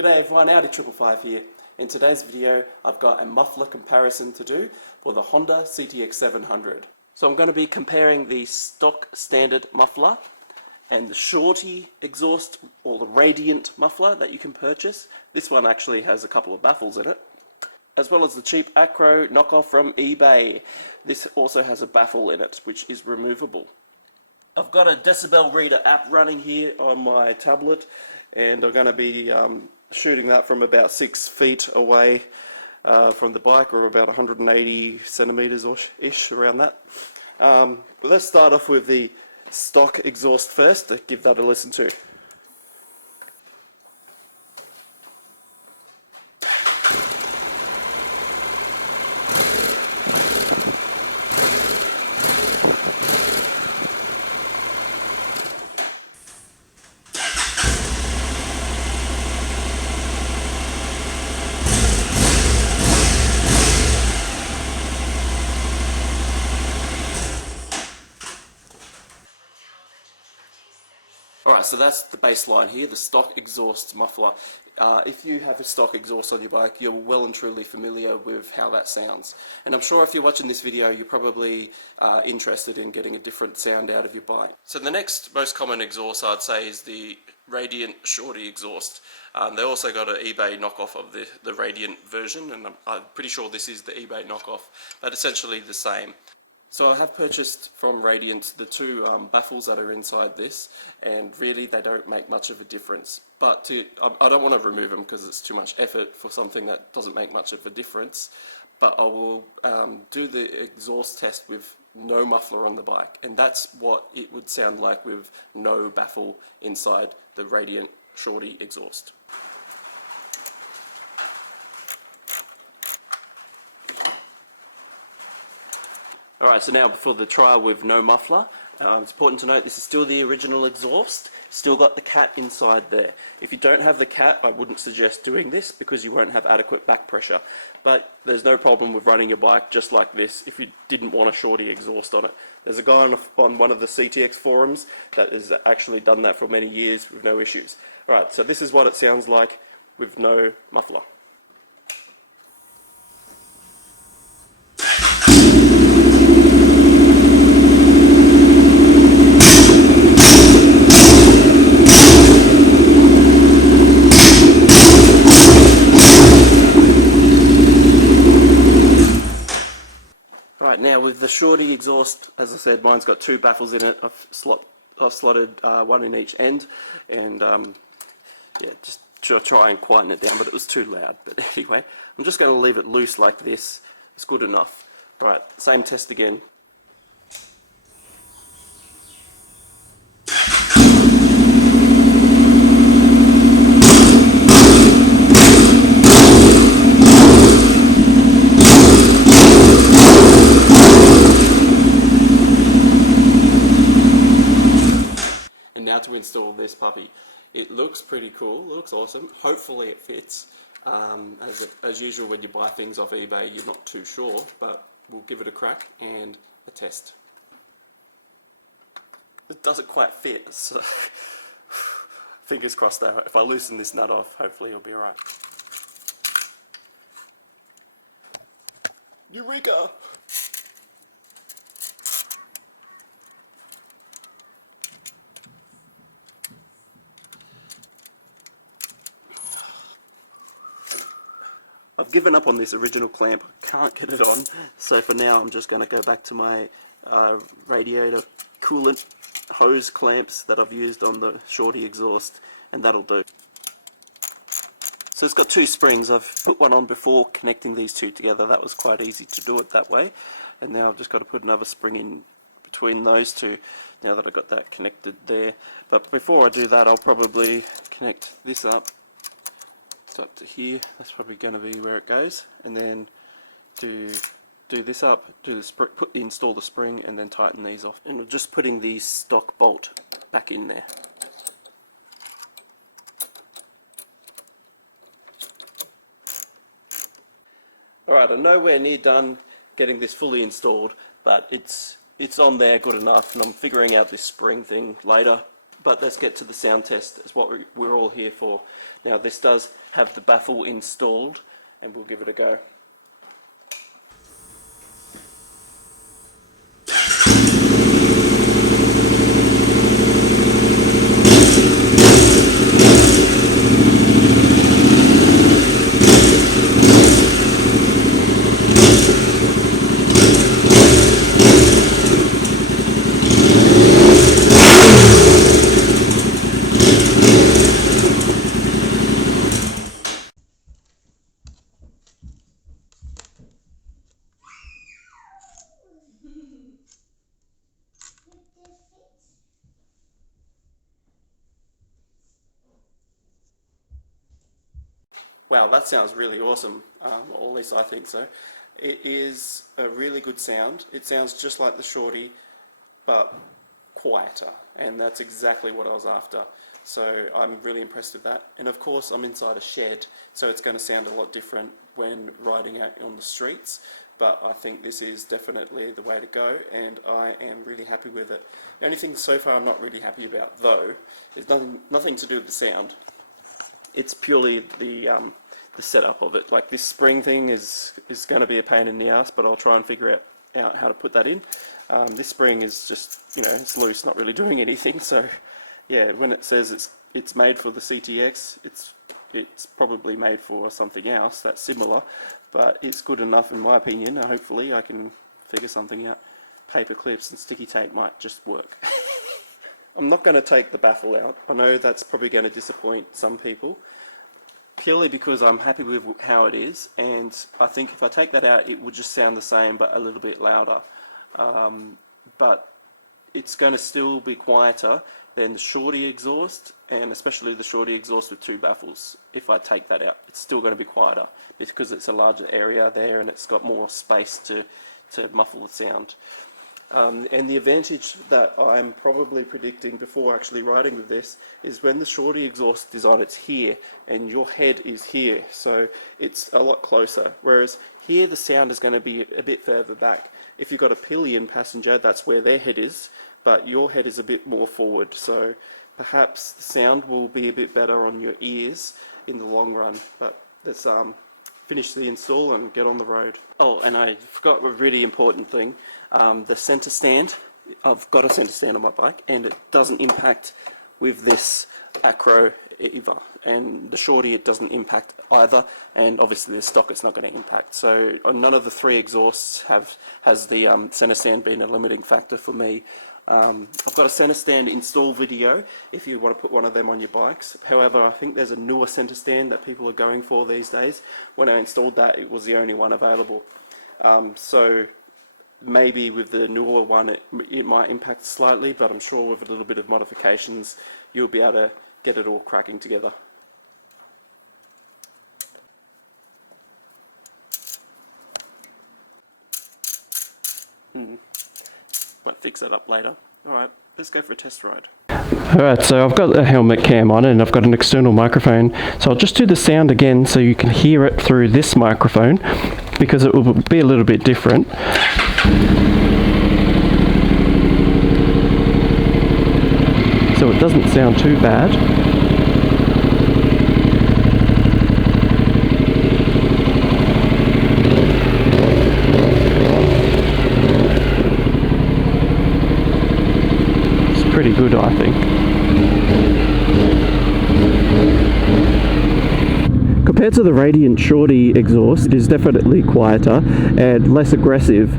G'day everyone, Audi555 here. In today's video I've got a muffler comparison to do for the Honda CTX700. So I'm going to be comparing the stock standard muffler and the Shorty exhaust or the Radiant muffler that you can purchase. This one actually has a couple of baffles in it, as well as the cheap Acro knockoff from eBay. This also has a baffle in it which is removable. I've got a decibel reader app running here on my tablet, and I'm going to be shooting that from about 6 feet away from the bike, or about 180 centimeters ish, around that. Let's start off with the stock exhaust first to give that a listen to. Alright, so that's the baseline here, the stock exhaust muffler. If you have a stock exhaust on your bike, you're well and truly familiar with how that sounds. And I'm sure if you're watching this video, you're probably interested in getting a different sound out of your bike. So the next most common exhaust I'd say is the RADIANT SHORTY exhaust. They also got an eBay knockoff of the RADIANT version, and I'm pretty sure this is the eBay knockoff, but essentially the same. So I have purchased from Radiant the two baffles that are inside this, and really they don't make much of a difference. But I don't want to remove them because it's too much effort for something that doesn't make much of a difference. But I will do the exhaust test with no muffler on the bike, and that's what it would sound like with no baffle inside the Radiant Shorty exhaust. Alright, so now for the trial with no muffler, it's important to note this is still the original exhaust, still got the cat inside there. If you don't have the cat, I wouldn't suggest doing this because you won't have adequate back pressure. But there's no problem with running your bike just like this if you didn't want a Shorty exhaust on it. There's a guy on one of the CTX forums that has actually done that for many years with no issues. Alright, so this is what it sounds like with no muffler. Right, now with the Shorty exhaust, as I said, mine's got two baffles in it. I've slotted one in each end, and yeah, just try and quieten it down, but it was too loud. But anyway, I'm just going to leave it loose like this. It's good enough. Right, same test again. Now to install this puppy. It looks pretty cool, it looks awesome. Hopefully it fits. As usual, when you buy things off eBay, you're not too sure, but we'll give it a crack and a test. It doesn't quite fit, so fingers crossed though. If I loosen this nut off, hopefully it'll be alright. Eureka! I've given up on this original clamp, can't get it on, so for now I'm just going to go back to my radiator coolant hose clamps that I've used on the Shorty exhaust, and that'll do. So it's got two springs. I've put one on before connecting these two together. That was quite easy to do it that way, and now I've just got to put another spring in between those two now that I've got that connected there. But before I do that, I'll probably connect this up. Up to here, that's probably going to be where it goes, and then do this up, install the spring, and then tighten these off. And we're just putting the stock bolt back in there. Alright, I'm nowhere near done getting this fully installed, but it's on there good enough, and I'm figuring out this spring thing later. But let's get to the sound test. That's what we're all here for. Now this does have the baffle installed, and we'll give it a go. Wow, that sounds really awesome, or at least I think so. It is a really good sound. It sounds just like the Shorty, but quieter, and that's exactly what I was after. So I'm really impressed with that. And of course I'm inside a shed, so it's going to sound a lot different when riding out on the streets, but I think this is definitely the way to go, and I am really happy with it. The only thing so far I'm not really happy about, though, is nothing to do with the sound. It's purely the setup of it. Like, this spring thing is going to be a pain in the ass, but I'll try and figure out how to put that in. This spring is just, you know, it's loose, not really doing anything. So yeah, when it says it's made for the CTX, it's probably made for something else that's similar, but it's good enough in my opinion. Hopefully I can figure something out. Paper clips and sticky tape might just work. I'm not going to take the baffle out. I know that's probably going to disappoint some people, purely because I'm happy with how it is, and I think if I take that out it would just sound the same but a little bit louder. But it's going to still be quieter than the Shorty exhaust, and especially the Shorty exhaust with two baffles. If I take that out, it's still going to be quieter because it's a larger area there and it's got more space to muffle the sound. And the advantage that I'm probably predicting before actually riding with this is when the Shorty exhaust is on, it's here and your head is here, so it's a lot closer, whereas here the sound is going to be a bit further back. If you've got a pillion passenger, that's where their head is, but your head is a bit more forward, so perhaps the sound will be a bit better on your ears in the long run. But let's finish the install and get on the road. Oh, and I forgot a really important thing. The center stand. I've got a center stand on my bike, and it doesn't impact with this Acro either. And the Shorty, it doesn't impact either. And obviously the stock, it's not going to impact. So none of the three exhausts has the center stand been a limiting factor for me. I've got a center stand install video if you want to put one of them on your bikes. However, I think there's a newer center stand that people are going for these days. When I installed that, it was the only one available. So maybe with the newer one it might impact slightly, but I'm sure with a little bit of modifications you'll be able to get it all cracking together. Might fix that up later. Alright, let's go for a test ride. Alright, so I've got the helmet cam on and I've got an external microphone, so I'll just do the sound again so you can hear it through this microphone, because it will be a little bit different. So it doesn't sound too bad. It's pretty good, I think. Compared to the RADIANT Shorty exhaust, it is definitely quieter and less aggressive,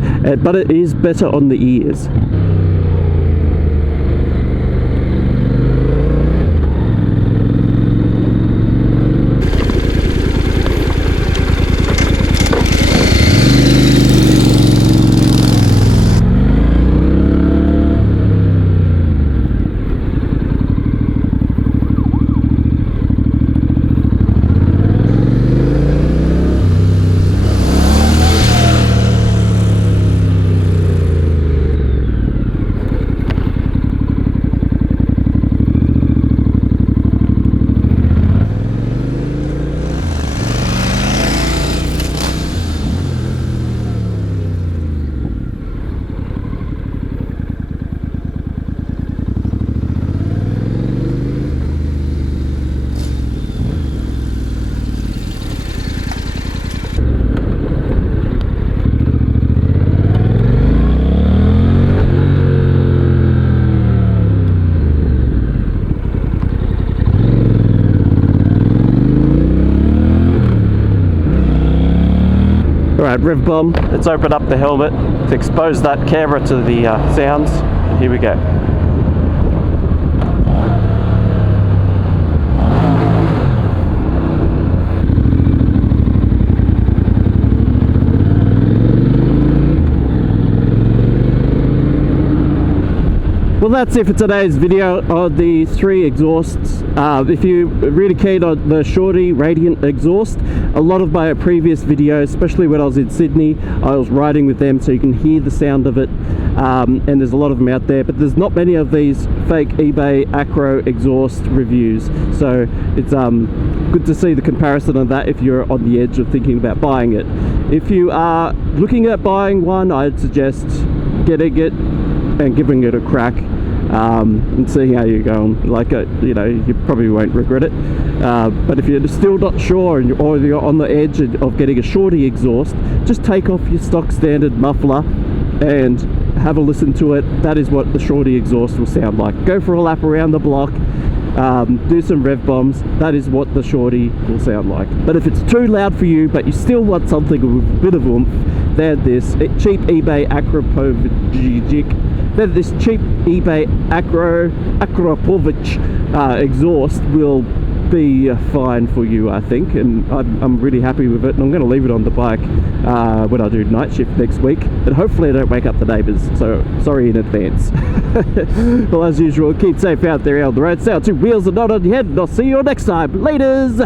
but it is better on the ears. Alright, rev bomb. Let's open up the helmet to expose that camera to the sounds. Here we go. Well, that's it for today's video on the 3 exhausts. If you're really keen on the Shorty Radiant exhaust, a lot of my previous videos, especially when I was in Sydney, I was riding with them so you can hear the sound of it, and there's a lot of them out there, but there's not many of these fake eBay Acro exhaust reviews, so it's good to see the comparison on that if you're on the edge of thinking about buying it. If you are looking at buying one, I'd suggest getting it and giving it a crack, and seeing how you're going. Like, you know, you probably won't regret it, but if you're still not sure or you're on the edge of getting a Shorty exhaust, just take off your stock standard muffler and have a listen to it. That is what the Shorty exhaust will sound like. Go for a lap around the block, do some rev bombs. That is what the Shorty will sound like. But if it's too loud for you but you still want something with a bit of oomph, then this cheap eBay Akrapovic Akrapovic exhaust will be fine for you, I think, and I'm really happy with it, and I'm going to leave it on the bike when I do night shift next week, and hopefully I don't wake up the neighbours, so sorry in advance. Well, as usual, keep safe out there on the road, stay on 2 wheels and not on your head, and I'll see you all next time. Laters!